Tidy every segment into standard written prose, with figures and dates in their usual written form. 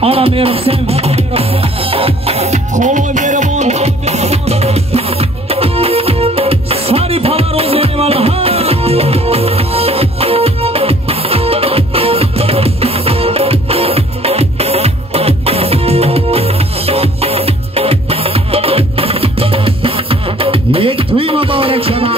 آنا میرسیم خلوی میرمون ساری پالا روز میریم الله یک توی مبارک شما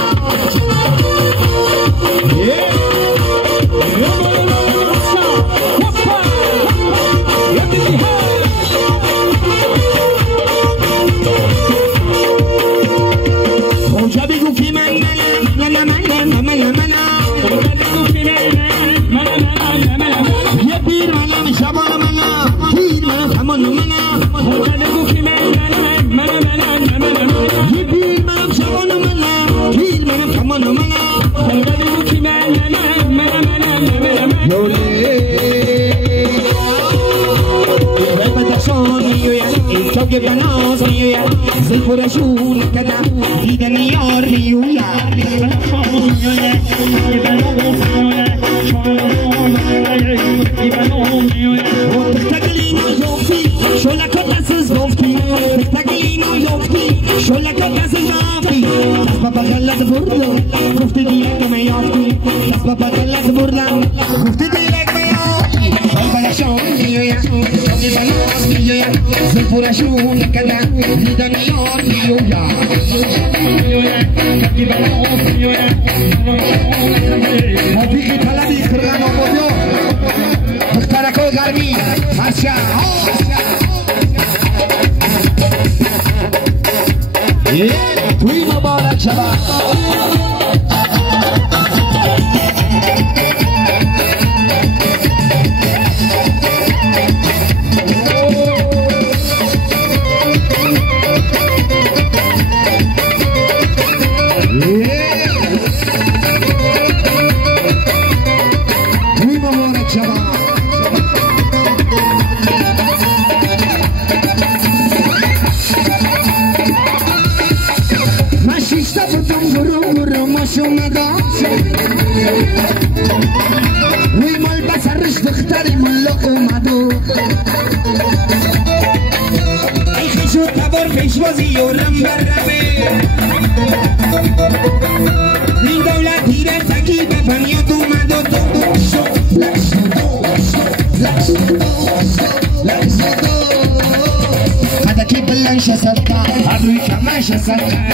اونجا بگو که من یه پیر منم شبان منم پیر منم همان منم اونجا بگو که یه پیر منم شبان منم پیر منم همان منم اونجا بگو که که بناز میویا زلفر شور کدا دیدن یار میویا تگلینو یوفی شلکو دست گفتی تگلینو یوفی شلکو دست گفتی دست بابا غلط بردم گفتی دیگه میافتی دست بابا غلط بردم گفتی دیگه میافتی بابا شون میویا بناز میویا زلفر شور کدا دیدن یار میویا موفیقی طلبی خرغان آمودیو مخترکو غربی هرشا توی مبارک شبا وی مال بسرش دختری ملا اومدو ای خیشو تبار خیشوازی و رنبر رمه این دولت دیره تکی به فنیات اومدو هدکی بلنش سرطان هر روی کمش سرطان